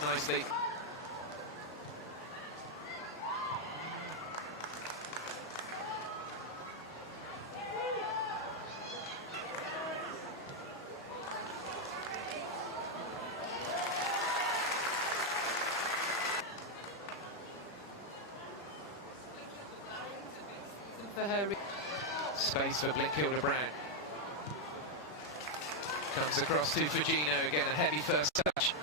that nicely. For her. Space for Hildebrand. Comes across to Fugino, again a heavy first touch.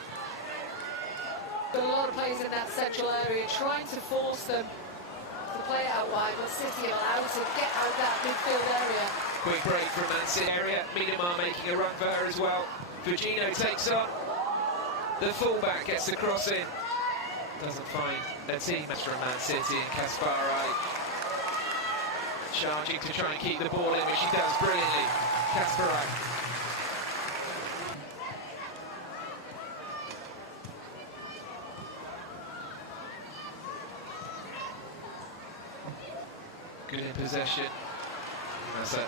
A lot of players in that central area trying to force them to play out wide, but City allowed to get out that midfield area. Quick break from Man City area, Miedemar making a run for her as well. Fugino takes on, the fullback gets the cross in. Doesn't find a teammates from Man City and Kasparai. Charging to try and keep the ball in, which she does brilliantly. Kasparai. Good in possession. That's a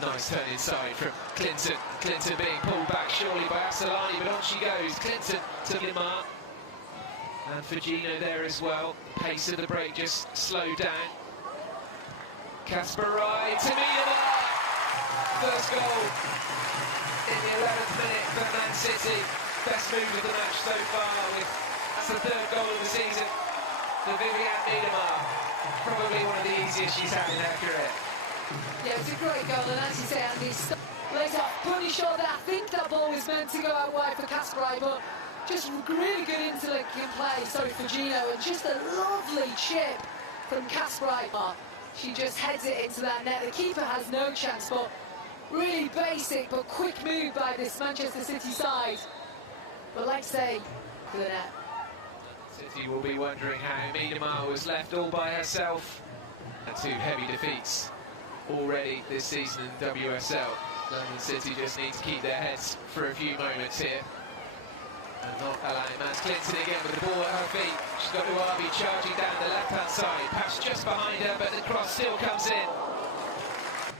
nice turn inside from Clinton. Clinton being pulled back surely by Assalani, but on she goes. Clinton to Limar. And Fugino there as well. The pace of the break just slowed down. Kasparai to Miedemar. First goal in the 11th minute for Man City. Best move of the match so far. That's the third goal of the season for Vivianne Miedemar. Probably one of the easiest she's had in her career. Yeah, it's a great goal, and as you say, Andy, later pretty sure that I think that ball was meant to go out wide for Kasparai, but just really good interlinking play. Sorry, Fugino, and just a lovely chip from Kasparai. She just heads it into that net. The keeper has no chance, but really basic but quick move by this Manchester City side. But like I say, to the net. City will be wondering how Miedemar was left all by herself. And two heavy defeats already this season in the WSL. London City just need to keep their heads for a few moments here. And not allowing Mads Clinton again with the ball at her feet. She's got Uabi charging down the left-hand side. Pass just behind her, but the cross still comes in.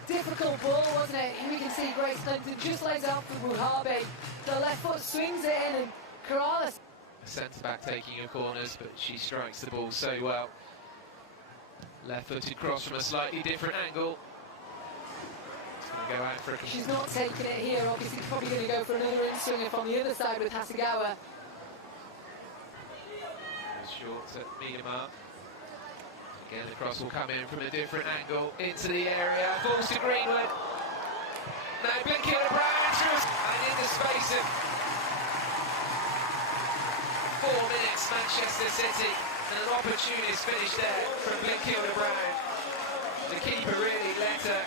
Difficult ball, wasn't it? Here we can see Grace Clinton just lays out for Muhabe. The left foot swings it in, and Corrales. Centre-back taking her corners, but she strikes the ball so well. Left-footed cross from a slightly different angle. It's going to go out for a... She's not taking it here, obviously probably going to go for another in-swinger from the other side with Hasegawa. Short at Miedemar. Again, the cross will come in from a different angle into the area. Falls to Greenwood. Now Hildebrand through, and in the space of 4 minutes, Manchester City, and an opportunist finish there from Hildebrand. The keeper really let her.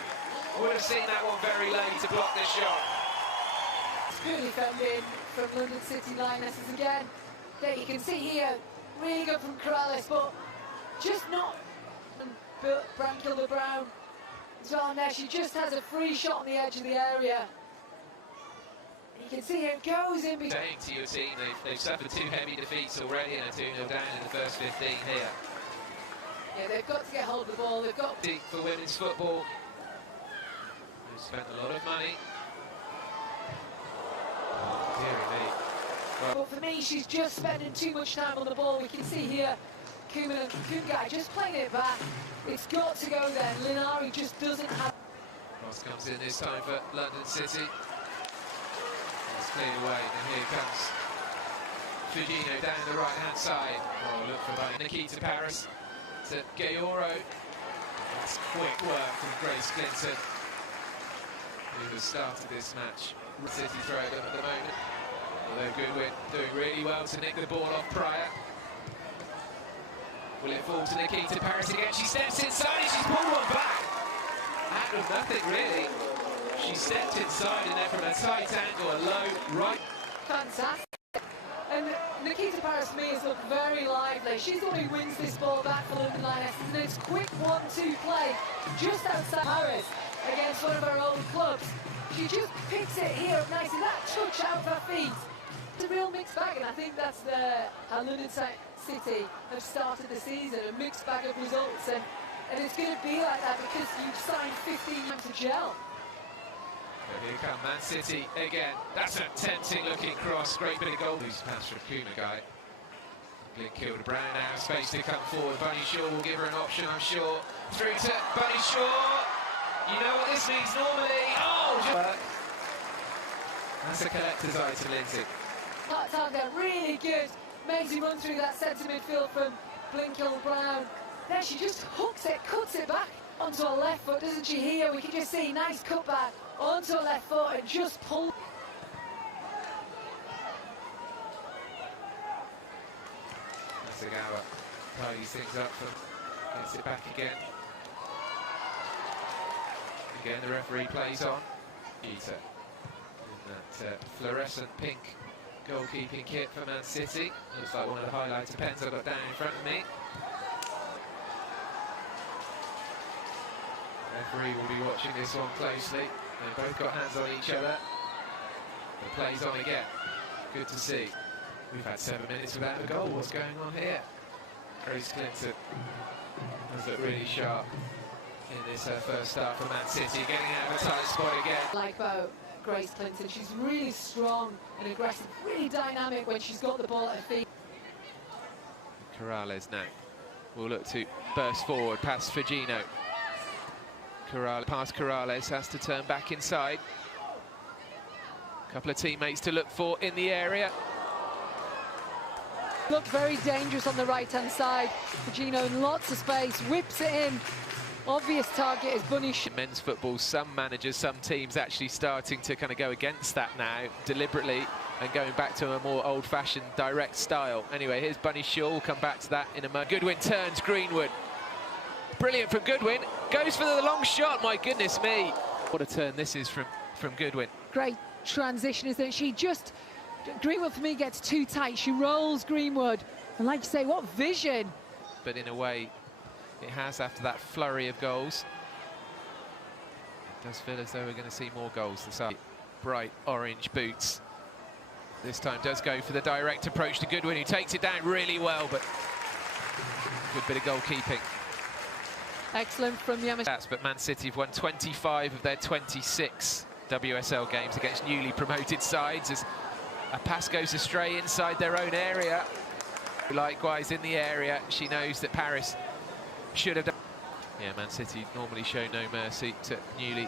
Would have seen that one very late to block the shot. It's good defending from London City Lionesses again. There you can see here, really good from Corrales, but just not. But Hildebrand as well there. She just has a free shot on the edge of the area. You can see it goes in. Saying to your team, they've suffered two heavy defeats already and are 2-0 down in the first 15 here. Yeah, they've got to get hold of the ball. They've got deep for women's football. They've spent a lot of money. Dear me. Well, but for me, she's just spending too much time on the ball. We can see here, Koeman and Kungai just playing it back. It's got to go there. Linari just doesn't have. Cross comes in this time for London City. It's cleared away, and here comes Fugino down the right-hand side. Oh, look for that. Nikita Paris to Gayoro. That's quick work from Grace Clinton, who has started this match. City throw them at the moment. Although Goodwin doing really well to nick the ball off Pryor. Will it fall to Nikita Paris again? She steps inside and she's pulled one back. Out of nothing, really. She stepped inside and then from a tight angle, a low right. Fantastic. And Nikita Paris, to me, has looked very lively. She's the one who wins this ball back for London Lionesses. And it's quick 1-2 play just outside Paris against one of her old clubs. She just picks it here up nicely. That touch out of her feet. It's a real mixed bag, and I think that's how London City have started the season, a mixed bag of results, and it's going to be like that because you've signed 15 months to gel. Here come Man City again. That's a tempting looking cross. Great bit of goal. Loose pass from Kumagai. Blinkilda Brown now, space to come forward. Bunny Shaw will give her an option, I'm sure. Through to Bunny Shaw. You know what this means normally. Oh, that's a collector's item, Lindsay. That target really good. Amazing run through that centre midfield from Blinkilda Brown. There she just hooks it, cuts it back onto her left foot, doesn't she? Here we can just see nice cut back onto her left foot and just pull. Nasagawa tidies things up, gets it back again. Again, the referee plays on. Peter in that fluorescent pink goalkeeping kit for Man City. Looks like one of the highlighter pens I've got down in front of me. Referee will be watching this one closely. They've both got hands on each other. The play's on again. Good to see. We've had 7 minutes without a goal. What's going on here? Grace Clinton has looked really sharp in this first start for Man City, getting out of a tight spot again. Like Grace Clinton, she's really strong and aggressive, really dynamic when she's got the ball at her feet. Corrales now will look to burst forward past Fugino. Past Corrales, has to turn back inside. A couple of teammates to look for in the area. Looked very dangerous on the right-hand side. Fugino in lots of space, whips it in. Obvious target is Bunny Shaw. In men's football, some managers, some teams actually starting to kind of go against that now, deliberately, and going back to a more old-fashioned direct style. Anyway, here's Bunny Shaw, we'll come back to that in a moment. Goodwin turns Greenwood. Brilliant from Goodwin, goes for the long shot, my goodness me. What a turn this is from Goodwin. Great transition, isn't it? She just, Greenwood for me gets too tight, she rolls Greenwood. And like you say, what vision. But in a way, it has after that flurry of goals. It does feel as though we're going to see more goals this afternoon. Bright orange boots. This time does go for the direct approach to Goodwin, who takes it down really well, but good bit of goalkeeping. Excellent from Yamashita. But Man City have won 25 of their 26 WSL games against newly promoted sides, as a pass goes astray inside their own area. Likewise in the area, she knows that Paris should have done. Yeah, Man City normally show no mercy to newly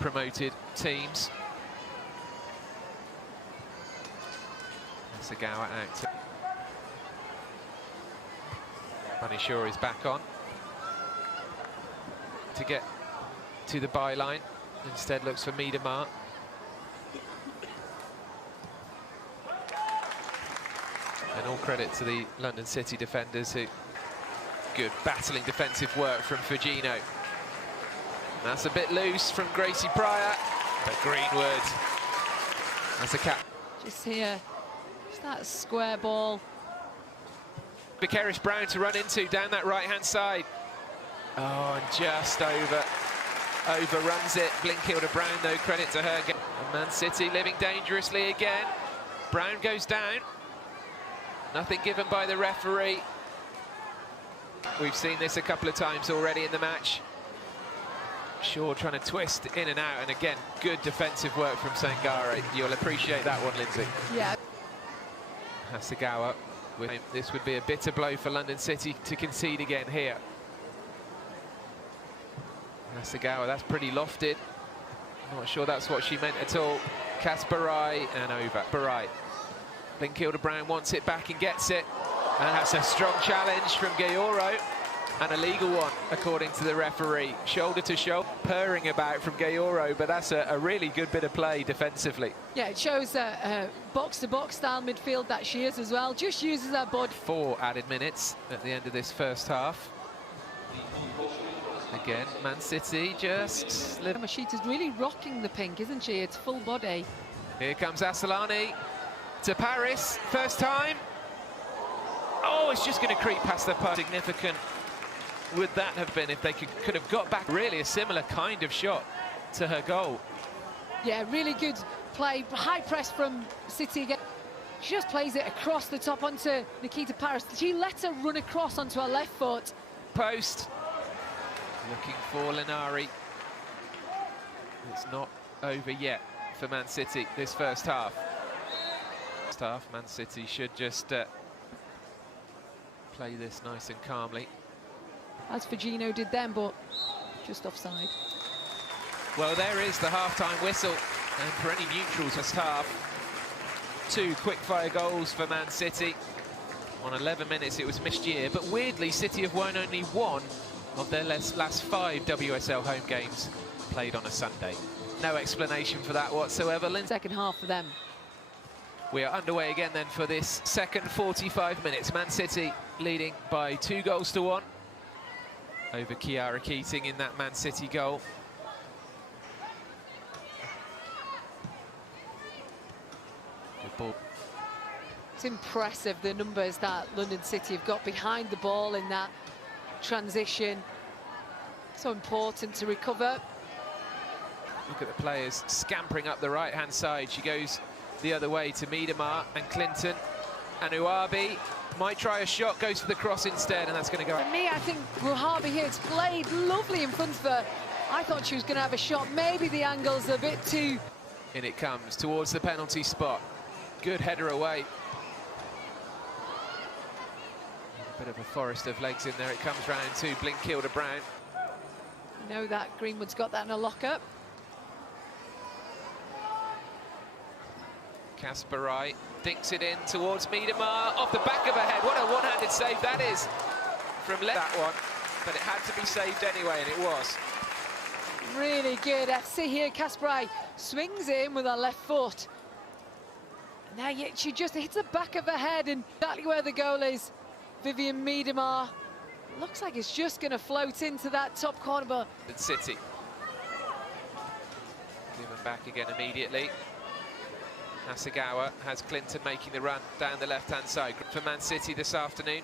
promoted teams. Nasagawa out. Bunny Shaw is back on to get to the byline. Instead looks for Miedemar. And all credit to the London City defenders, who good battling defensive work from Fugino. That's a bit loose from Gracie Pryor, but Greenwood, that's a cap. Just here, just that square ball. Vicaris Brown to run into down that right-hand side. Oh, and just overruns it. Blinkilda Brown, though, credit to her. And Man City living dangerously again. Brown goes down. Nothing given by the referee. We've seen this a couple of times already in the match. Shaw trying to twist in and out, and again, good defensive work from Sangare. You'll appreciate that one, Lindsay. Yeah. Hasagawa, this would be a bitter blow for London City to concede again here. Hasagawa, that's pretty lofted. I'm not sure that's what she meant at all. Kasparai and over. Barai. Blinkilda Brown wants it back and gets it. And that's a strong challenge from Gayoro. And a legal one, according to the referee. Shoulder to shoulder, purring about from Gayoro, but that's a really good bit of play defensively. Yeah, it shows a box-to-box style midfield that she is as well. Just uses her body. 4 added minutes at the end of this first half. Again, Man City just... Yamashita's really rocking the pink, isn't she? It's full body. Here comes Assalani to Paris, first time. Oh, it's just going to creep past the puck. Significant would that have been if they could have got back? Really a similar kind of shot to her goal. Yeah, really good play. High press from City again. She just plays it across the top onto Nikita Paris. She lets her run across onto her left foot. Post. Looking for Linari. It's not over yet for Man City this first half. First half, Man City should just play this nice and calmly. As Firgino did then, but just offside. Well, there is the half-time whistle, and for any neutrals first half, 2 quick-fire goals for Man City. On 11 minutes it was missed year, but weirdly City have won only 1 of their last 5 WSL home games played on a Sunday. No explanation for that whatsoever. Second half for them. We are underway again then for this second 45 minutes. Man City leading by 2 goals to 1 over Kiara Keating in that Man City goal. Good ball. It's impressive the numbers that London City have got behind the ball in that transition. So important to recover. Look at the players scampering up the right-hand side. She goes the other way to Miedemar and Clinton. And Uabi might try a shot, goes for the cross instead, and that's going to go. For me, I think Ruhabi here, it's played lovely in front of her. I thought she was going to have a shot. Maybe the angle's a bit too... In it comes towards the penalty spot. Good header away. A bit of a forest of legs in there. It comes round to Blinkilda Brown. You know that Greenwood's got that in a lock-up. Kasparai dinks it in towards Miedemar, off the back of her head. What a one-handed save that is from that one, but it had to be saved anyway, and it was. Really good. See here, Kasparai swings in with her left foot. Now she just hits the back of her head, and exactly where the goal is. Vivian Miedemar. Looks like it's just going to float into that top corner, but... City. Given back again immediately. Hasegawa has Clinton making the run down the left-hand side for Man City this afternoon.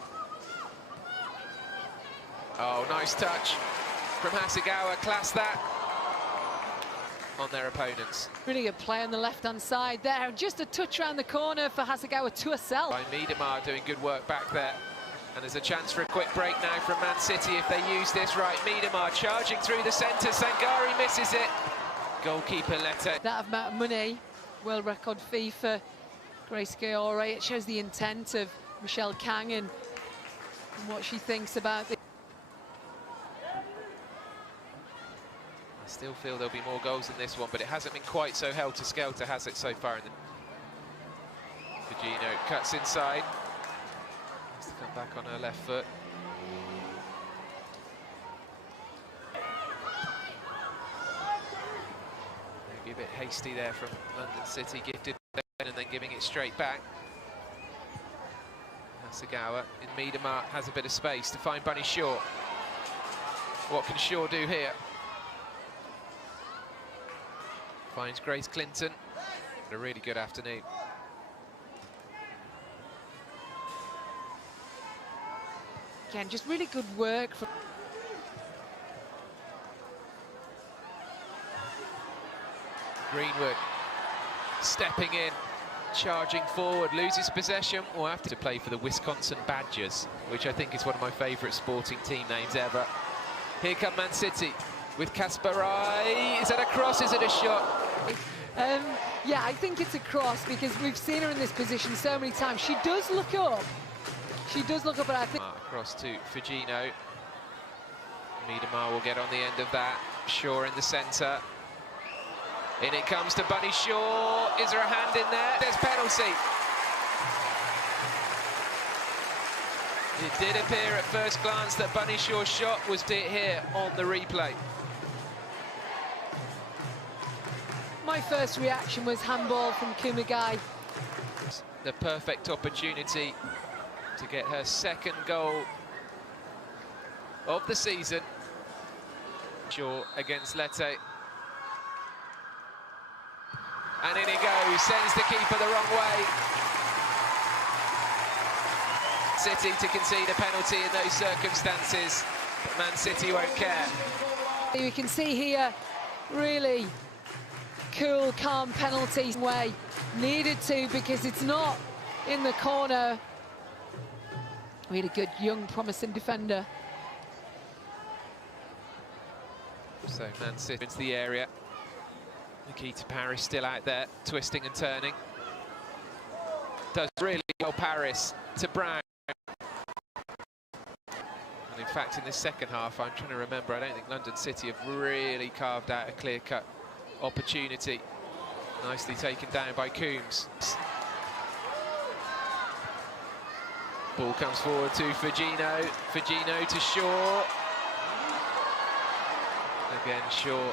Oh, nice touch from Hasegawa, class that on their opponents. Really good play on the left-hand side there. Just a touch around the corner for Hasegawa to herself. By Miedemar doing good work back there. And there's a chance for a quick break now from Man City if they use this right. Miedemar charging through the centre. Sangari misses it. Goalkeeper Lete. That amount of money. World record fee for Grace Gaore. It shows the intent of Michelle Kang and what she thinks about it. I still feel there'll be more goals in this one, but it hasn't been quite so helter-skelter, has it, so far? Firgino cuts inside. Has to come back on her left foot. A bit hasty there from London City, gifted and then giving it straight back. Hasegawa in Miedemar has a bit of space to find Bunny Shaw. What can Shaw do here? Finds Grace Clinton. A really good afternoon. Again, just really good work from... Greenwood stepping in, charging forward, loses possession. Will have to play for the Wisconsin Badgers, which I think is one of my favourite sporting team names ever. Here come Man City with Kasparai. Is that a cross? Is it a shot? Yeah, I think it's a cross because we've seen her in this position so many times. She does look up. She does look up, but I think... Across to Firgino. Miedemar will get on the end of that. Shaw in the centre. In it comes to Bunny Shaw. Is there a hand in there? There's penalty. It did appear at first glance that Bunny Shaw's shot was here on the replay. My first reaction was handball from Kumagai. The perfect opportunity to get her second goal of the season. Shaw against Lete. And in it goes, sends the keeper the wrong way. City to concede a penalty in those circumstances, but Man City won't care. You can see here, really cool, calm penalty way. Needed to, because it's not in the corner. Really good, young, promising defender. So Man City into the area. Nikita Paris still out there, twisting and turning. Does really well, Paris to Brown. in fact, in this second half, I'm trying to remember, I don't think London City have really carved out a clear-cut opportunity. Nicely taken down by Coombs. Ball comes forward to Fujino. Fujino to Shaw. Again, Shaw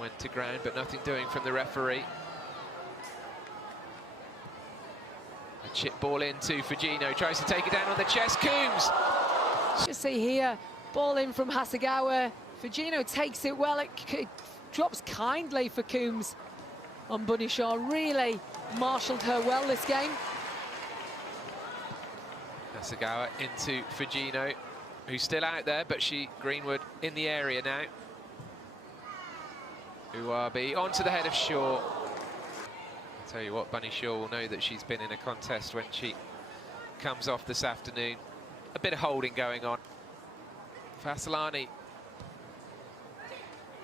went to ground, but nothing doing from the referee. A chip ball into Fujino, tries to take it down on the chest. Coombs! Just see here, ball in from Hasegawa. Fujino takes it well, it drops kindly for Coombs on Bunny Shaw. Really marshalled her well this game. Hasegawa into Fujino, who's still out there, but Greenwood in the area now. Uwabi onto the head of Shaw. I'll tell you what, Bunny Shaw will know that she's been in a contest when she comes off this afternoon. A bit of holding going on. Fasalani.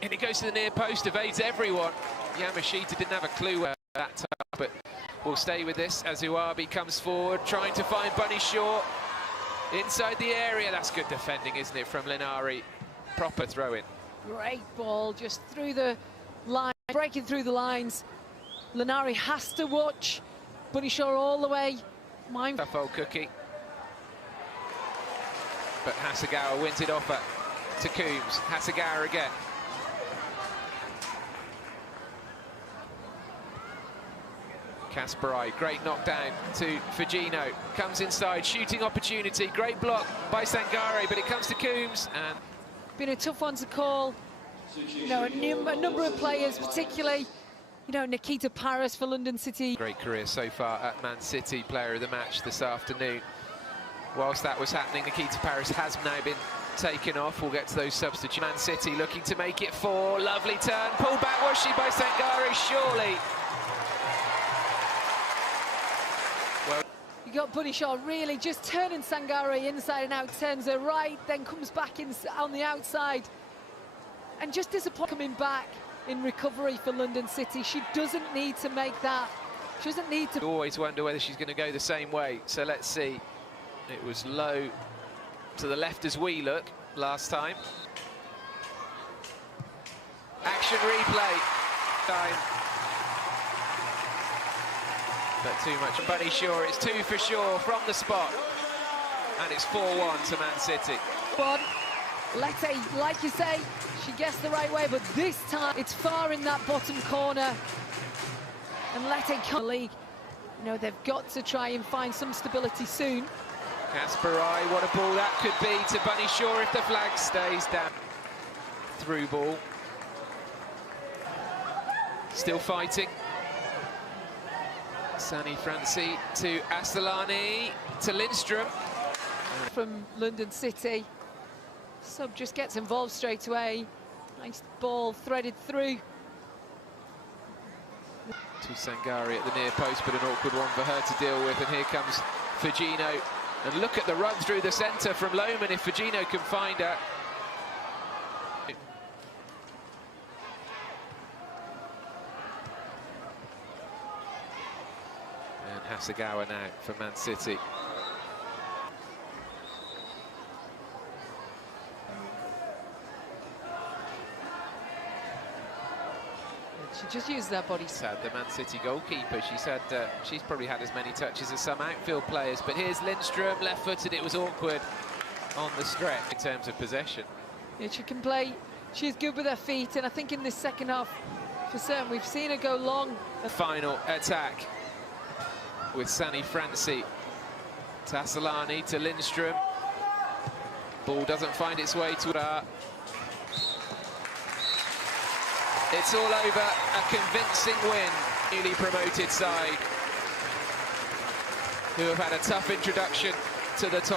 And it goes to the near post, evades everyone. Yamashita didn't have a clue where that time, but we'll stay with this as Uwabi comes forward, trying to find Bunny Shaw inside the area. That's good defending, isn't it, from Linari? Proper throw-in. Great ball, just through the line, breaking through the lines. Linari has to watch Bunny Shaw all the way. Tough old cookie. But Hasegawa wins it off to Coombs. Hasegawa again. Kasparai, great knockdown to Fujino. Comes inside, shooting opportunity. Great block by Sangare, but it comes to Coombs. And been a tough one to call. You know, a number of players, particularly, you know, Nikita Paris for London City. Great career so far at Man City, player of the match this afternoon. Whilst that was happening, Nikita Paris has now been taken off. We'll get to those substitutes. Man City looking to make it 4. Lovely turn. Pulled back, was she, by Sangare? Surely. Well, You got Bunny Shaw really just turning Sangare inside and out, turns her right, then comes back in on the outside. And just disappointed coming back in recovery for London City. She doesn't need to make that. She doesn't need to. Always wonder whether she's going to go the same way. So let's see. It was low to the left as we look last time. Action replay. Time. But too much. Bunny Shaw, it's 2 for Shaw from the spot. And it's 4-1 to Man City. But Lette, like you say, she gets the right way, but this time it's far in that bottom corner. And Lette can't league. You know, they've got to try and find some stability soon. Kasparai, what a ball that could be to Bunny Shaw if the flag stays down. Through ball. Still fighting. Sani Franci to Astalani, to Lindstrom. From London City. Sub just gets involved straight away. Nice ball threaded through. To Sangare at the near post, but an awkward one for her to deal with. And here comes Fujino. And look at the run through the centre from Lohman if Fujino can find her. And Hasegawa now for Man City. She just used that body. Sad, the Man City goalkeeper. She said she's probably had as many touches as some outfield players. But here's Lindstrom, left-footed. It was awkward on the stretch in terms of possession. Yeah, she can play. She's good with her feet, and I think in this second half, for certain, we've seen her go long. The final attack with Sani Franci. Tassolani to Lindstrom. Ball doesn't find its way to her. It's all over, a convincing win. Newly promoted side who have had a tough introduction to the top.